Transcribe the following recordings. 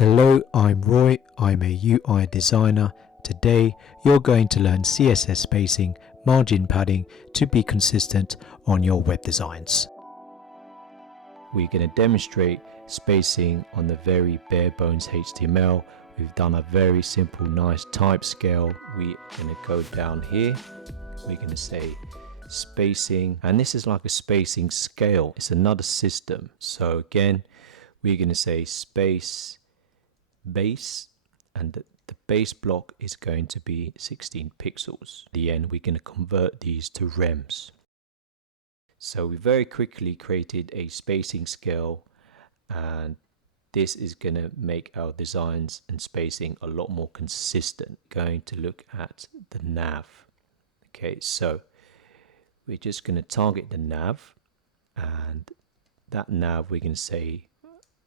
Hello, I'm Roy. I'm a UI designer. Today, you're going to learn CSS spacing, margin padding to be consistent on your web designs. We're going to demonstrate spacing on the very bare bones HTML. We've done a very simple, nice type scale. We're going to go down here. We're going to say spacing, and this is like a spacing scale. It's another system. So again, we're going to say space base, and the base block is going to be 16 pixels. At the end, we're going to convert these to rems. So we very quickly created a spacing scale, and this is going to make our designs and spacing a lot more consistent. Going to look at the nav. Okay, so we're just going to target the nav, and that nav we're going to say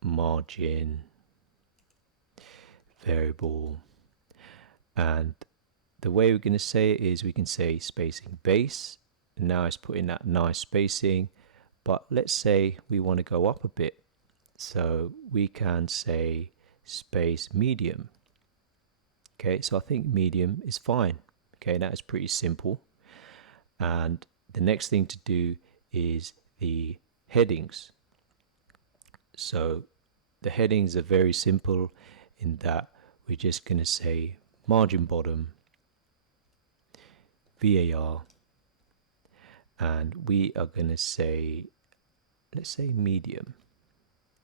margin variable, and the way we're going to say it is we can say spacing base. Now it's putting that nice spacing, but let's say we want to go up a bit, so we can say space medium. Okay, so I think medium is fine. Okay, that is pretty simple. And the next thing to do is the headings. So the headings are very simple in that we're just going to say margin bottom VAR, and we are going to say, let's say medium.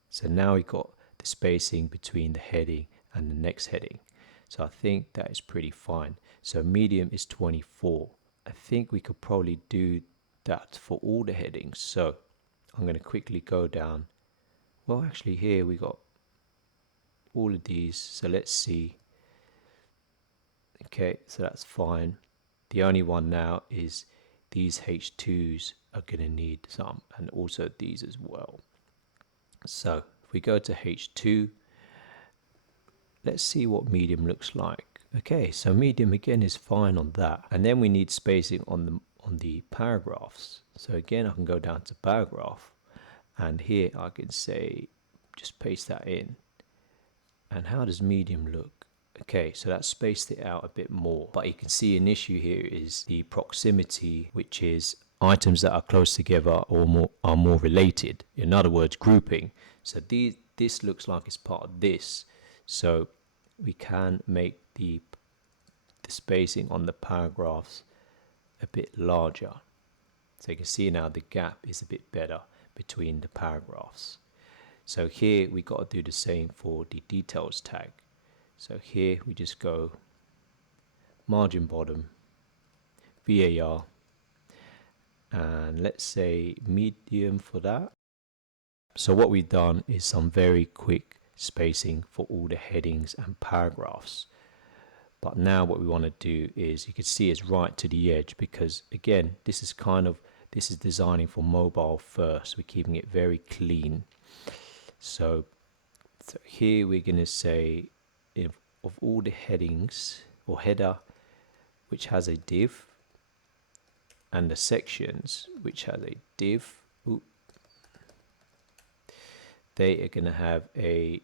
So now we got the spacing between the heading and the next heading. So I think that is pretty fine. So medium is 24. I think we could probably do that for all the headings. So I'm going to quickly go down. Well, actually here we got all of these, so let's see. Okay, so that's fine. The only one now is these H2s are going to need some, and also these as well. So if we go to H2, let's see what medium looks like. Okay, so medium again is fine on that, and then we need spacing on the paragraphs. So again, I can go down to paragraph, and here I can say just paste that in. And how does medium look? Okay, so that spaced it out a bit more, but you can see an issue here is the proximity, which is items that are close together or are more related. In other words, grouping. So this looks like it's part of this. So we can make the spacing on the paragraphs a bit larger. So you can see now the gap is a bit better between the paragraphs. So here we got to do the same for the details tag. So here we just go margin bottom VAR, and let's say medium for that. So what we've done is some very quick spacing for all the headings and paragraphs. But now what we want to do is, you can see it's right to the edge, because again, this is designing for mobile first. We're keeping it very clean. So here we're going to say, of all the headings or header which has a div, and the sections which has a div, they are going to have a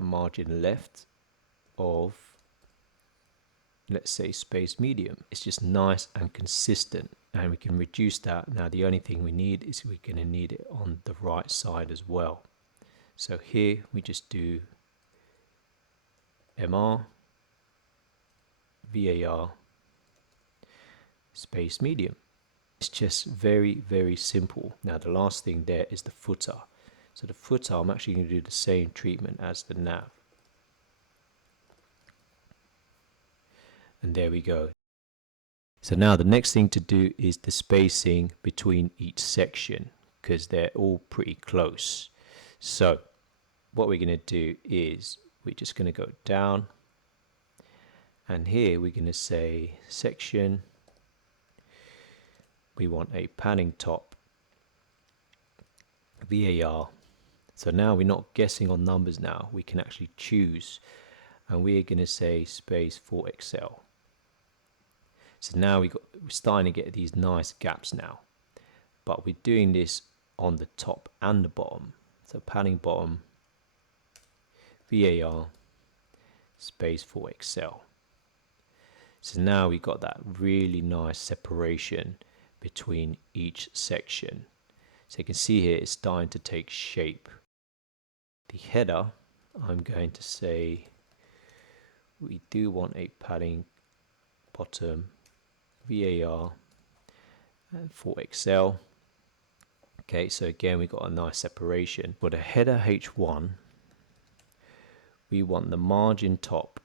margin left of, let's say, space medium. It's just nice and consistent, and we can reduce that. Now the only thing we need is we're going to need it on the right side as well. So here we just do MR VAR space medium. It's just very, very simple. Now the last thing there is the footer. So the footer, I'm actually going to do the same treatment as the nav. And there we go. So now the next thing to do is the spacing between each section, because they're all pretty close. So what we're going to do is we're just going to go down, and here we're going to say section. We want a panning top VAR. So now we're not guessing on numbers now, we can actually choose, and we're going to say space for Excel. So now we're starting to get these nice gaps now, but we're doing this on the top and the bottom. So panning bottom VAR space for Excel. So now we got that really nice separation between each section. So you can see here it's starting to take shape. The header, I'm going to say we do want a padding bottom VAR for Excel. Okay, so again we got a nice separation. For the header H1, we want the margin top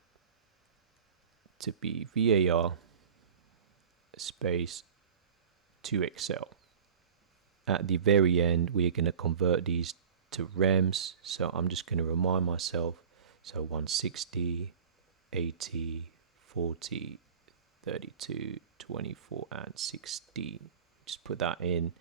to be VAR space to Excel. At the very end, we're going to convert these to rems. So I'm just going to remind myself. So 160, 80, 40, 32, 24, and 16. Just put that in.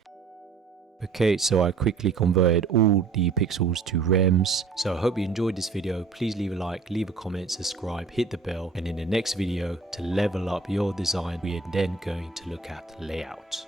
Okay, so I quickly converted all the pixels to rems. So I hope you enjoyed this video. Please leave a like, leave a comment, subscribe, hit the bell. And in the next video, to level up your design, we are then going to look at layout.